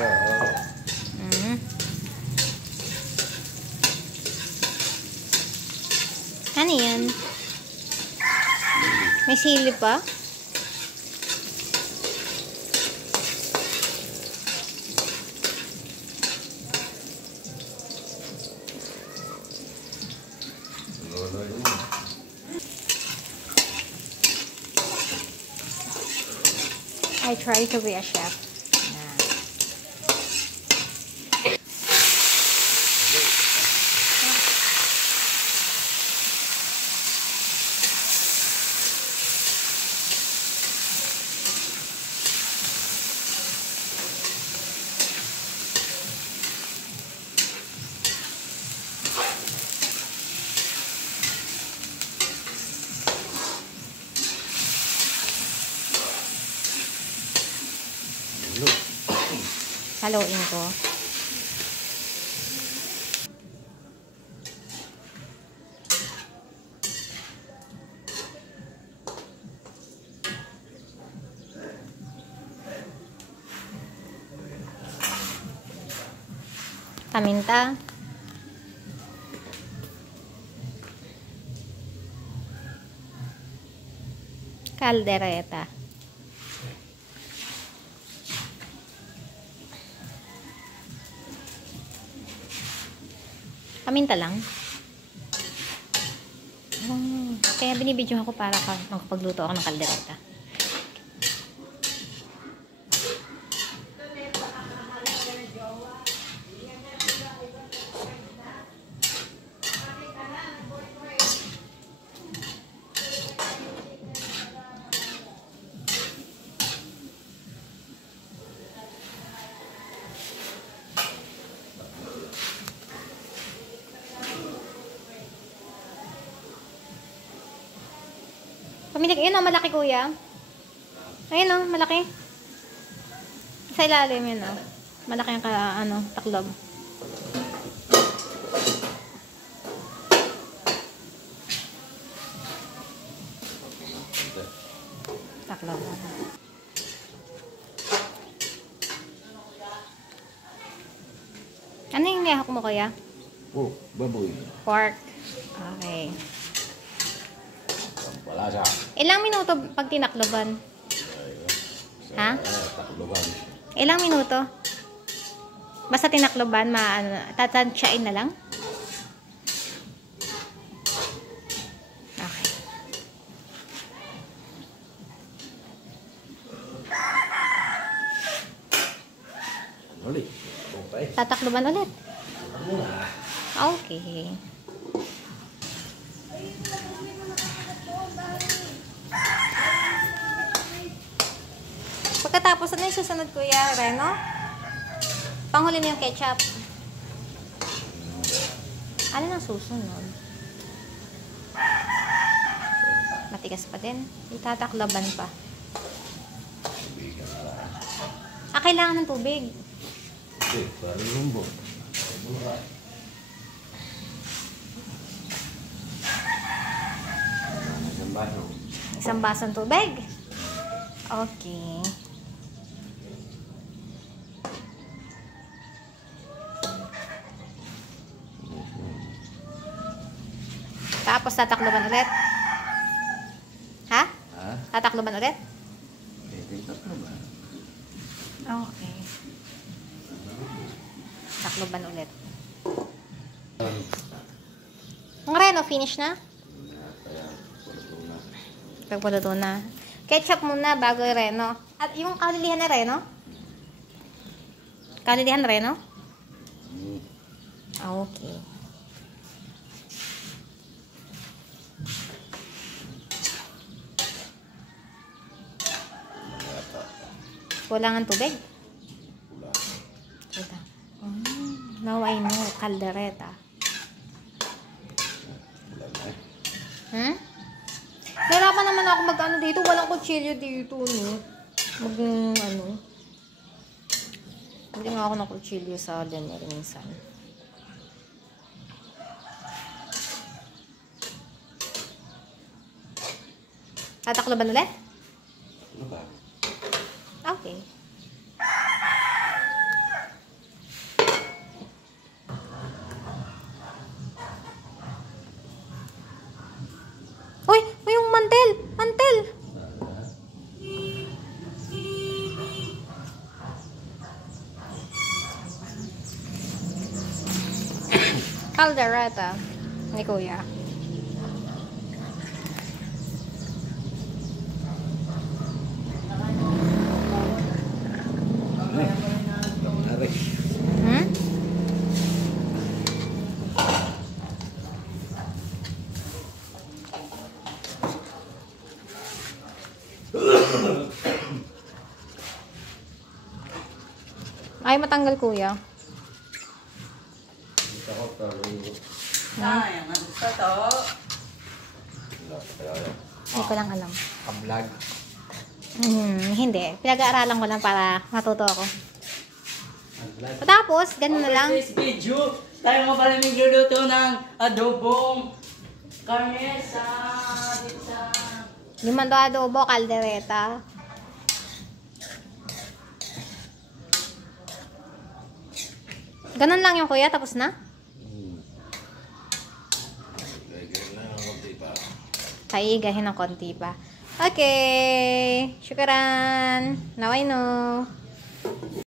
Mm. Ano yan? May sili pa? I try to be a chef. Haluin ko. Paminta. Caldereta. Paminta lang. Kaya binibidyo ako para magpagluto ako ng kaldereta. Pamilig, ayun o, malaki kuya. Ayun o, malaki. Sa ilalim yun o. Malaki ang taklob. Taklob. Ano yung nihak mo kuya? Oh, baboy. Pork. Okay. Palasa. Ilang minuto pag tinakloban? Ha? Takloban. Ilang minuto? Basta tinakloban, tatansyain na lang? Okay. Ulit. Okay. Tatakloban ulit? Okay. Pagkatapos, ano yung susunod kuya, Reno? Panghuli mo yung ketchup. Ano nang susunod? Matigas pa din. Itataklaban pa. Kailangan ng tubig. Okay, parang lumbo. Isang baso. Isang basong tubig. Okay. Tapos tatakloban ulit. Ha? Ha? Tatakloban ulit? Takloban. Okay. Takloban ulit. Ang Reno, finish na? Pagpaluto na. Ketchup muna bago yung Reno. At yung kalilihan na Reno? Kalilihan na Reno? Okay. Kulangan tubig? Kulang. Now I know. Caldereta. Hmm? Nahirapan naman ako mag-ano dito. Walang kutsilyo dito, no? Hindi nga ako ng kutsilyo sa dinner minsan. Tatakloban ulit? Ano ba? Okay. Caldereta ni kuya. Menarik. Hmm? Ay, matanggal kuya. Kita ko tayo. Sayang, ano sa to? Hindi ko lang alam. Kablag. Hindi. Pinag-aaralan ko lang para matuto ako. Tapos, ganun na lang. For this video, tayo nga pala magluluto ng adobong karne sa pizza. Limando adobo, caldereta. Ganun lang yung kuya, tapos na? Paigahin ng konti pa. Okay. Syukran. Now I know.